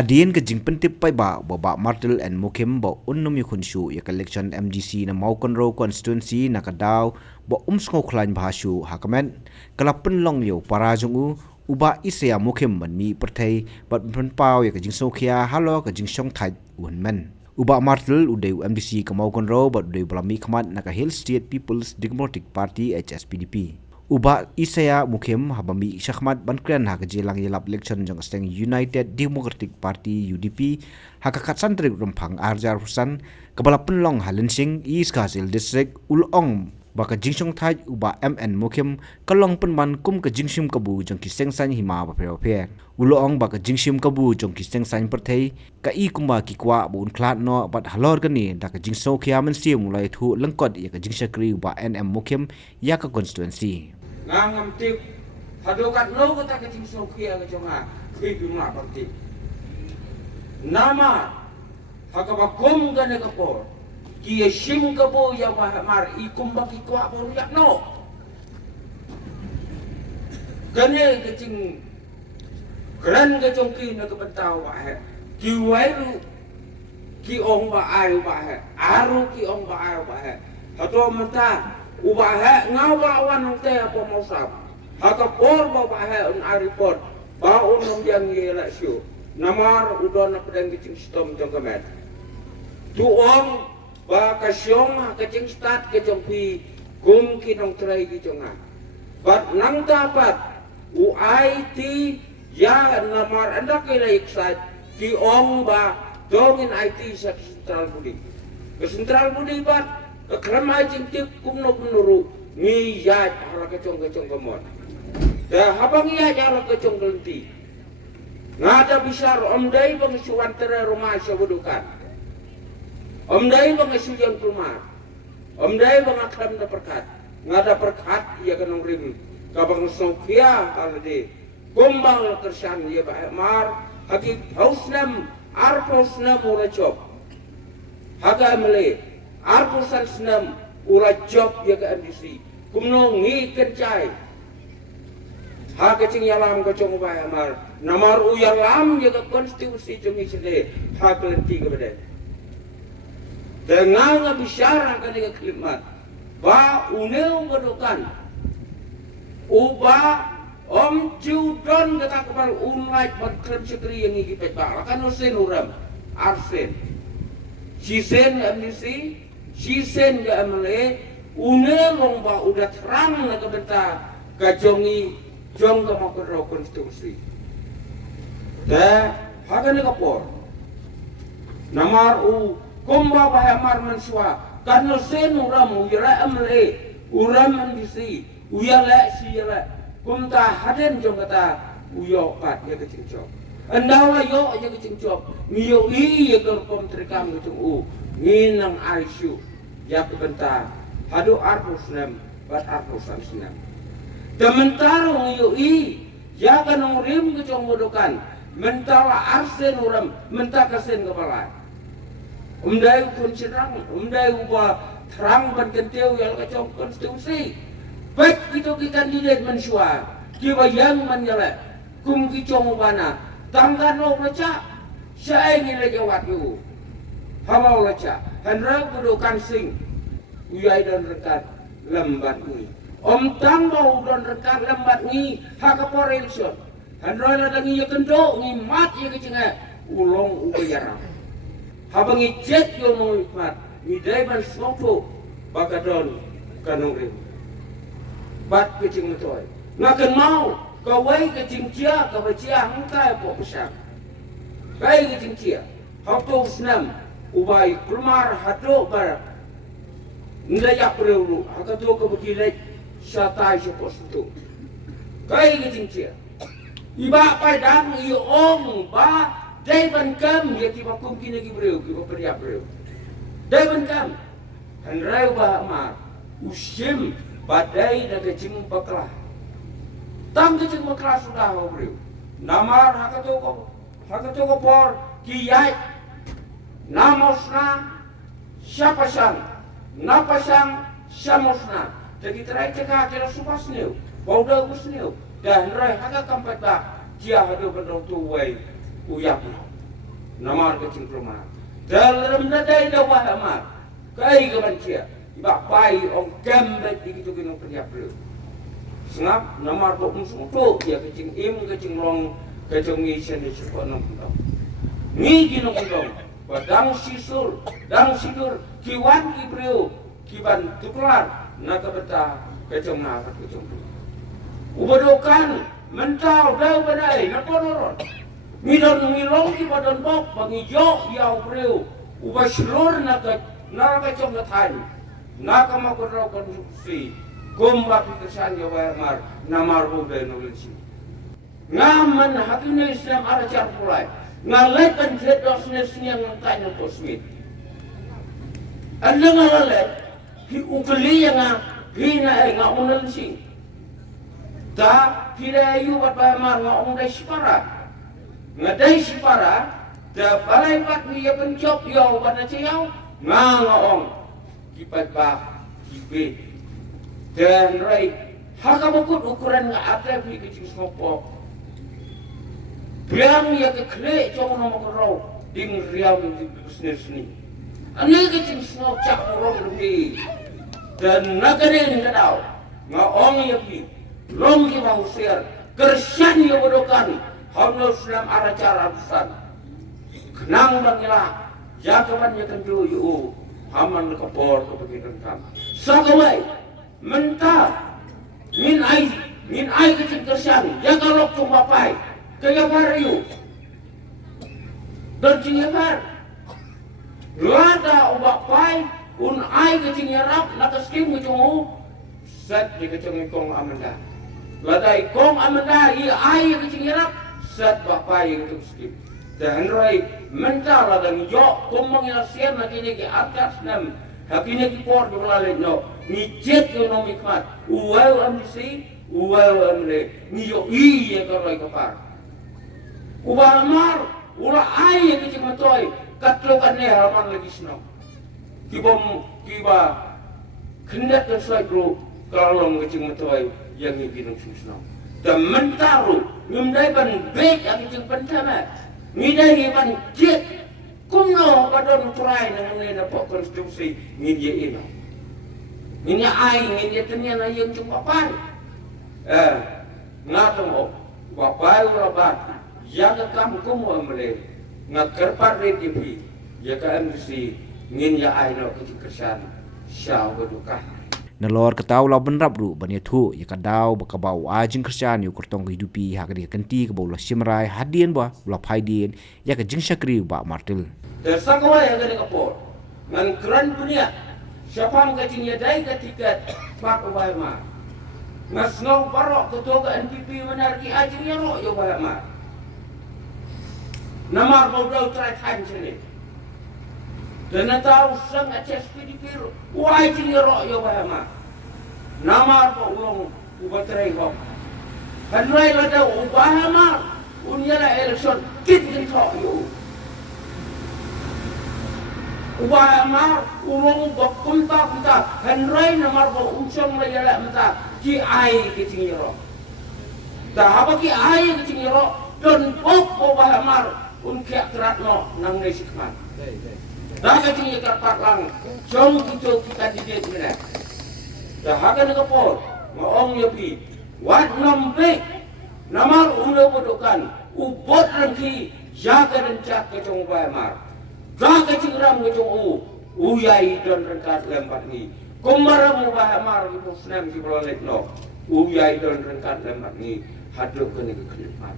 Hadien ke jing pentip pai ba Martel and Mukim ba unnum yu khunshu ya election MGC na Maukon Row constituency na kadaw ba umsko khlain bhashu hakamen kalapen long yo parajungu uba isya Mukim man mi perthai bat pen pau ya ke jing sokhia halo ke jing song thai unmen uba Martel udeu MDC ke Maukon Row ba udeu blami khmat na ka Hill State People's Democratic Party HSPDP Uba Isaya Mukim habami Syahmat Bankren ha kejelang yelap election jang steng United Democratic Party UDP ha kakat santri rempang Arjar Husan kepala penlong Halensing East Kasil District Ulong baka jingsong thai uba MN Mukim kalong penman kum ke jingsim kabu jang kiseng san hima ba per Ulong baka jingsim kabu jang kiseng san perthai ka I kumba ki kwa bun klat no bat halor kani da ka jingso khia men sim mulai thu lengkot ya ka jingsakri uba NM Mukim ya ka constituency ngam tip hadokat no kata kecing sokia ke jonga bimla parti nama hakabakum gane kapor ki shim kabo ya mar ikum baki kwa por yak no gane kecing kran ke jongki na ke bentau wa he ki wairu ki ong ba ai ba he aru ki ong ba ai ba he hato menta ubahe ngawawan ng te apa mausap hakapor babahe un aripot baun ng yang eleksyon namar udon na pedang kicing stom jong kemet tuong ba kasyong kicing stat kejongpi kum kinong tray kijonga bat nang dapat UIT ya namar anda kila iksat kiong ba dongin IT sa sentral budi ke sentral budi bat kerana jentik kumno menuru ni ya hala kecong kemon dah habang ya hala kecong gelenti ngada bisar omdai pengisuan tere rumah sabudukan omdai pengisuan rumah omdai pengakram da perkat ngada perkat ya kanong rim kabang sokia kalde kumbang tersan ya mar hakik hausnam arposnam urajop haga mele Arpusan senam ula job ya ke MDC kumno ngi kencai ha kecing yalam kecong ubah amar namar uyalam ya ke konstitusi jongi sede ha kelenti ke bede dengan bisyara kan ke klimat ba uneu bedokan uba om judon kata kepal unlai berklem sekri yang ngi pet ba kan usen uram arsen sisen MDC sisen ke MLA unelong ba udah terang na kebenta kajongi jong ke makro konstitusi dah haga ni kapor namar u kumba bahamar mansua karena sen uram uyara MLA uram MDC uyala siyala kumta haden jong kata uyo pat ya kecing job andawa yo ya kecing job ngiyo I ya gerpom terikam kecing u nginang ICU ya kebentar hadu arpusnem bat arpusan senam tementaro ngiyo I ya kanong rim kecong modokan mentala arsen uram mentaka sen kepala umdai kuncerang umdai ubah terang berkenteu yang kecong konstitusi baik itu kandidat mensua kiba yang menyala kum kicong ubana tangga no baca saya ingin lewat you hawa baca hendak budukan sing uyai dan rekat lembat ni om tangga dan rekat lembat ni hakapor election hendak ada ni kendo ni mat ya kecenga ulong ubayara habangi jet yo no mat ni daiban sopo bakadon kanong rim bat kecing metoy ngaken mau kawai kecing cia kabacia hangkai po pesak kai kecing cia hauto senam ubai kelmar hado bar ndayak perlu hakato kabukilek syatai sepostu kai kecing cia iba padang iyo ong ba daiban kam ya tiba kum kini gibreu kiba periap breu daiban kam hanrai ba mar usim badai da kecing paklah tam kecing maklah sudah ngobrol namar hakato ko por kiyai namosna syapasang napasang samosna jadi terai cekah kira supasneu bauda gusneu dan rai haka kampat ba dia hadu bendong tuwai uyak namar kecing rumah dalam nadai dah wahama kai ke manusia ibak pai ong gambet di gitu kena kerja perlu sengap namar kok musuh dia kecing kecing long kecing ngisen di sekolah nongkrong ni di nongkrong badang sisul dang sidur kiwan kibreu kiban tuklar nak beta kecing nak kecing ubadokan mentau dah badai nak konoron milong ki badan bok bangijo yau breu ubah seluruh nak kecong ngathan nak makorau konstruksi gomba pikesan jawa mar namar budai nulis ngaman hakine Islam ada car pulai ngalet penjet dosnes yang tanya kosmit anda ngalet hi ukeli yang hina ngaunal sing ta pirayu bat mar ngaung dai sipara ngadai sipara da balai pat dia pencop yau pada ciau ngaong kipat ba kibe dan rai hakabukut ukuran ngata fi kecing sopo biang ya ke kle cong nomor rau ding riam di bisnis ni ane kecing snop cak rong lebih dan nagarin kadau ngaong ya fi long ki mau share kersan ya bodokan Hamil Islam ada cara besar. Kenang bangilah, jakaman ya kan dulu, haman lekapor kebegian kam. Sakawai, mentah, min ai kecil kersan, ya kalau cuma pai, kaya bariu, dan cingabar, lada ubak pai, ai kecil nyarap, nakas kim kecungu, set di kecungi kong amanda, lada ikong amanda, ai kecil nyarap. Set bapak yang itu skip dan rai mentala dan jo komong yang sian lagi ni ke atas nam hakini ki por berlalu no ni jet yo no mikmat uwau amsi uwau amle ni yo iya ka rai kapar ubah mar ula ai ke cuma toy katlokan ne harapan lagi sno kiba kendak dan slide bro kalau ke cuma toy yang ini sno dan mentaru ngumdai ban bek yang jeng pentama ngidai ban jet kumno padon turai nang ne pok konstruksi ngidia ino ini ai ngidia tenya na yang jeng papai ngatong papai rabat ya ka kam kumo amle ngakerpar re dipi ya ka MC ngin ya ai no kesan syau bedukah Nalor ketau lau benrap ru banya thu ya kadau bakabau ajing kerjaan yu kurtong hidupi ha kadi kenti ke bau simrai hadien ba ula phaidien ya ka jing syakri ba martil tersangwa ya kadi kapor ngan keran dunia siapa mengajing ya dai ketika pak ubay ma ngasngau parok ketua ke NPP menarki ajing ya ro yo ba ma namar bau dau trai time sini dan tahu sang aces PDP wai jing ro yo ba ma namar ko ulong ubatrai ko hanrai la da ubah ma unya la election kit kin tho yo ubah ma ulong bakum ta hanrai namar ko unsong la yala mata ki ai ki jing ro da haba ki ai ki jing ro don bok ubah ma unkia keratno nang ne sikman dah kecing ikat paklang, jom kita didiet mana? Dah hakan kapor, maong yapi, wat nampe, namar ulo bodokan, ubot rengki, jaga dan cak kecong bayamar, dah kecing ram kecong uyai dan rengkat lembat ni, kumara mu bayamar itu senam si prolet no, uyai dan rengkat lembat ni, haduk kena kekelipat.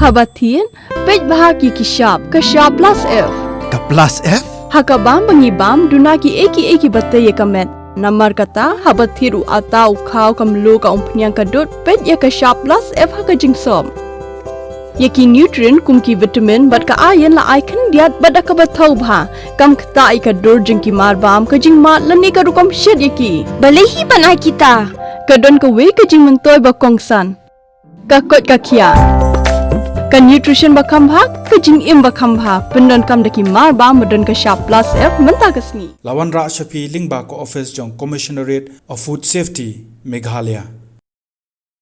Habatin, pej bahagi kishab plus F. Ka plus F? Hakabam bangibam dunaki eki batai ye kamet. Namar kata habathiru atau kau kamlu ka umpnyang kadut pej ye kishab plus F haka jingsom. Yeki nutrient kumki vitamin bat ka ayen la aikan diat bat ka bathau bha kam kata ika dur jingki marbam ka jingmat lani ka rukam shed yeki. Balehi banai kita. Kadon ka we ka jing mentoy ba kongsan. Ka kot ka kia. Kan nutrition bakam bhag kajing im bakam bha pendon kam daki mar ba medon ka sharp plus F menta kasni Lawan Ra Shafi Lingba ko office jong Commissionerate of Food Safety Meghalaya